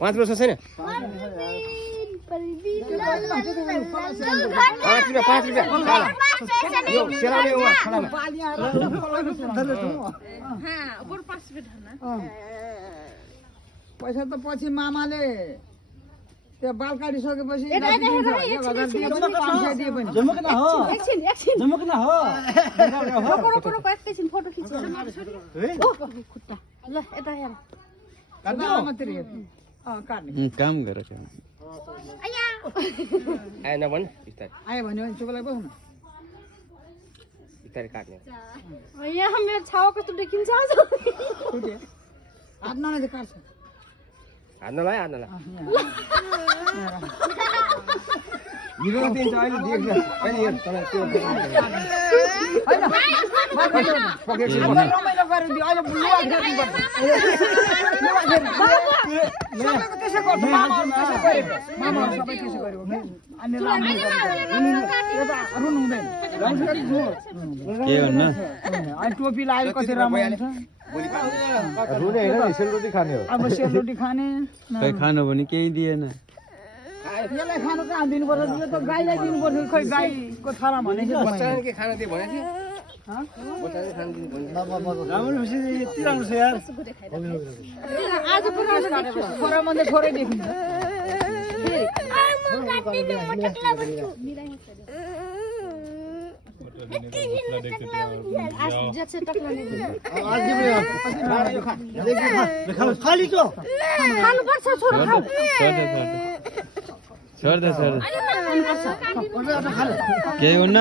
पाँच वर्ष छैन 5 रुपियाँ यो सेलाउने हो खोलामा पैसा त पछि मामाले त्यो बाल काटिसकेपछि फोटो खिच्नु ल यता हेर काम गरेछ आएन भन् बिस्तारै आयो भने चुपलाई बस्नु बिस्तारै काट्ने यहाँ मेरो छावा कस्तो देखिन्छ हात नलाइ काट्छ हात नलाइ हिरो दिन्छ अहिले देख्छ अहिले हेर तँलाई त्यो रमाइलो गरिदियो अहिले लुगा फेर्नुपर्छ त्यसो गर्छ मामा सबै त्यसो गर्यो अनि रुनु हुँदैन के भन्नु अनि टोपी लगाएर कति रमाइलो छ रुने हैन सेलरोटी खाने हो अब सेलरोटी खाने खै खानु पनि केही दिएन यसलाई खानु कहाँ दिनुपर्छ यो त गाईलाई दिनुपर्छ खोइ गाईको थाला भनेको बच्चाले के खाना दिए भनेको थियो बच्चाले खाना दिए भनेको राम्रो खुसी यति राम्रो छ यार आज छोरा मान्छे छोरै देखिन्छ खाली छ खानुपर्छ छोरा खाऊ छोड दे केही हुन्न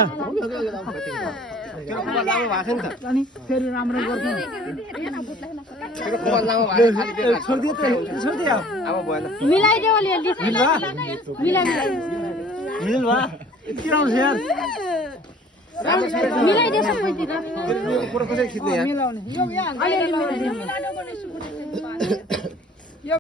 तेरो खोला लामो भएको छ नि त अनि फेरि राम्रो गर्छ तेरो खोला लामो भएको खाली बेकार छोडिदियो त छोडिदियो अब भएन मिलाइदेऊ अलिअलि मिलाइ मिल भा यति राम्रो छ यार मिलाइदे सबैतिर तेरो कुरा कसरी खिच्ने यार मिलाउने यो यहाँ अलिअलि मिलाइदे